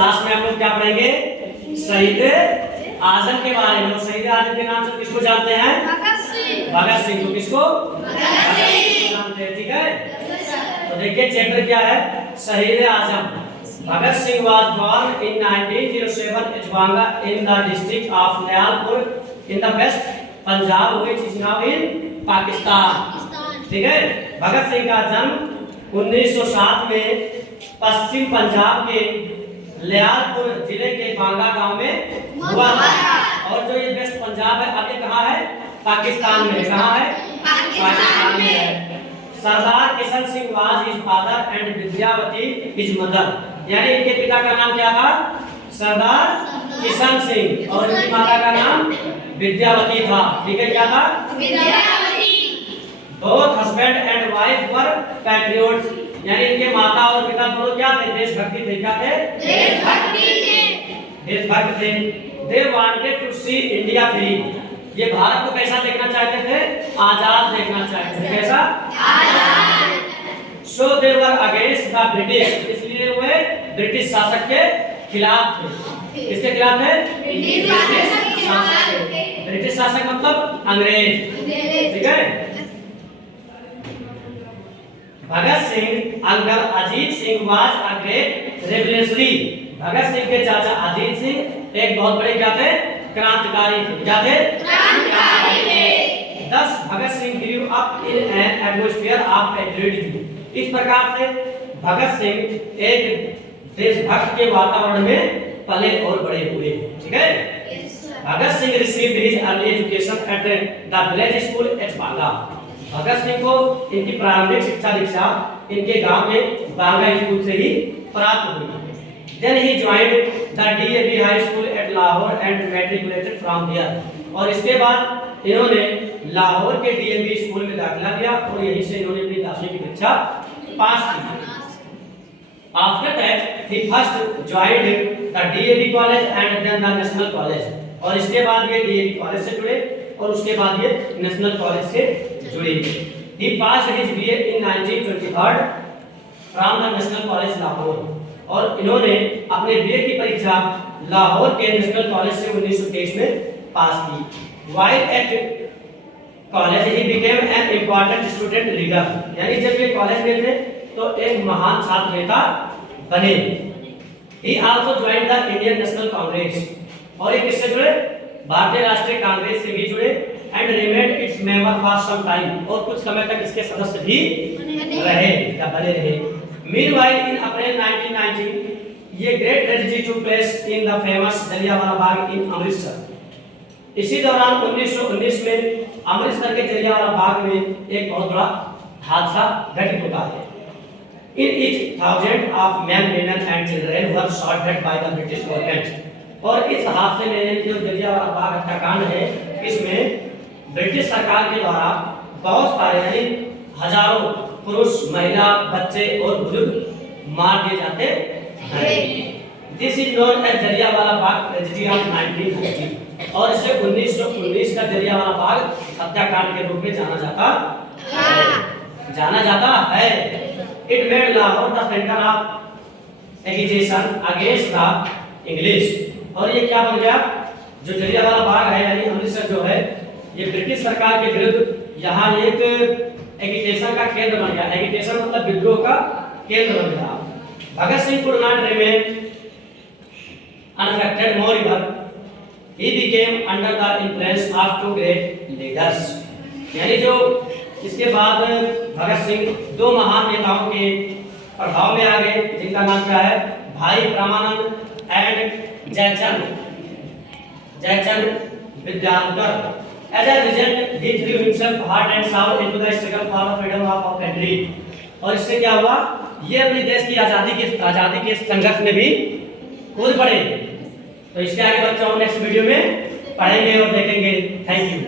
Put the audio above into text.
Last में हम लोग क्या पढ़ेंगे, शहीद आजम के बारे में। शहीद आजम के नाम से किसको जानते हैं, भगत सिंह। तो किसको जानते हैं, ठीक है। तो देखिए चैप्टर क्या है, शहीद आजम। Bhagat Singh was born in 1907 Echwanga in the district of Lyallpur in the West Punjab which is now in Pakistan। ठीक है। भगत सिंह का जन्म 1907 में पश्चिम पंजाब के लियालपुर जिले के बांगा गांव में हुआ था। और जो ये वेस्ट पंजाब है अब ये कहाँ है, पाकिस्तान में। कहाँ है, पाकिस्तान में है। Sardar Kishan Singh was his father and Vidyavati his mother. यानी इनके पिता का नाम क्या था, सरदार किशन सिंह, और इनकी माता का नाम विद्यावती था। ठीक है, क्या था, Vidyavati. Both husband and wife were patriots. यानी इनके माता और पिता दोनों क्या थे, देशभक्ति थे। क्या थे, देशभक्त थे। They wanted to see India free. ये भारत को कैसा देखना चाहते थे, आजाद देखना चाहते थे। कैसा, आजाद। सो दे वर अगेंस्ट द ब्रिटिश। इसलिए वे ब्रिटिश शासक के खिलाफ थे। किसके खिलाफ थे, ब्रिटिश शासक मतलब अंग्रेज। ठीक है। Bhagat Singh uncle Ajit Singh was a great revolutionary. Bhagat Singh के चाचा अजीत सिंह एक बहुत बड़े क्या थे, क्रांतिकारी थे। क्या थे, क्रांतिकारी थे। Thus Bhagat Singh grew up in an atmosphere of patriotism। इस प्रकार से भगत सिंह एक देशभक्त के वातावरण में पले और बड़े हुए। ठीक है। Bhagat Singh received his early education at the village school at बांगा। भगत सिंह को इनकी प्रारंभिक शिक्षा दीक्षा इनके गांव में बांगा स्कूल से ही प्राप्त हुई। Then he joined the DAV High School at Lahore and matriculated from there। और इसके बाद इन्होंने लाहौर के DAV स्कूल में दाखिला लिया और यहीं से इन्होंने अपनी 10वीं की परीक्षा पास की। After that he first joined the DAV College and then the National College। और इसके बाद ये DAV कॉलेज से जुड़े और उसके बाद ये नेशनल कॉलेज से जुड़े। He passed his BA in 1923 from the National College Lahore। और इन्होंने अपने बीए की परीक्षा लाहौर के नेशनल कॉलेज से 1923 में पास की। While at college he became an important student leader। यानी जब ये कॉलेज में थे तो एक महान छात्र नेता बने। He also joined the Indian National Congress। और ये किससे जुड़े, भारतीय राष्ट्रीय कांग्रेस से भी जुड़े। And remained its member for some time। और कुछ समय तक इसके सदस्य भी रहे या बने रहे। Meanwhile, in April 1919, ये great tragedy took place in the famous Jallianwala Bagh in Amritsar. इसी दौरान 1919 में अमृतसर के जलियांवाला बाग में एक बहुत बड़ा हादसा घटित होता है। In it, thousands of men, women and children were shot dead by the British government। और इस हादसे में जो जलियांवाला बाग हत्याकांड है, इसमें ब्रिटिश सरकार के द्वारा बहुत सारे यानी हजारों पुरुष, महिला, बच्चे और बुजुर्ग मार दिए जाते हैं। This is known as Jallianwala Bagh tragedy of 1919। और इसे 1919 का जलियांवाला बाग हत्याकांड के रूप में जाना जाता है। It made Lahore the centre of agitation against the English. और ये क्या बन गया, जो जलियांवाला बाग है यानी अमृतसर जो है, ये ब्रिटिश सरकार के विरुद्ध यहाँ एक एगिटेशन का केंद्र बन गया। एगिटेशन मतलब विद्रोह का केंद्र बन गया। Bhagat Singh could not remain unaffected moreover he became under the influence of two great leaders। यानी जो इसके बाद भगत सिंह दो महान नेताओं के प्रभाव में आ गए, जिनका नाम क्या है, भाई Brahmanand and Jaichand Vidyadhar. As a result, he threw himself heart and soul into the struggle for the freedom of our country। और इससे क्या हुआ, ये अपने देश की आजादी के संघर्ष में भी कूद पड़े। तो इसके आगे बच्चों हम नेक्स्ट वीडियो में पढ़ेंगे और देखेंगे। Thank you.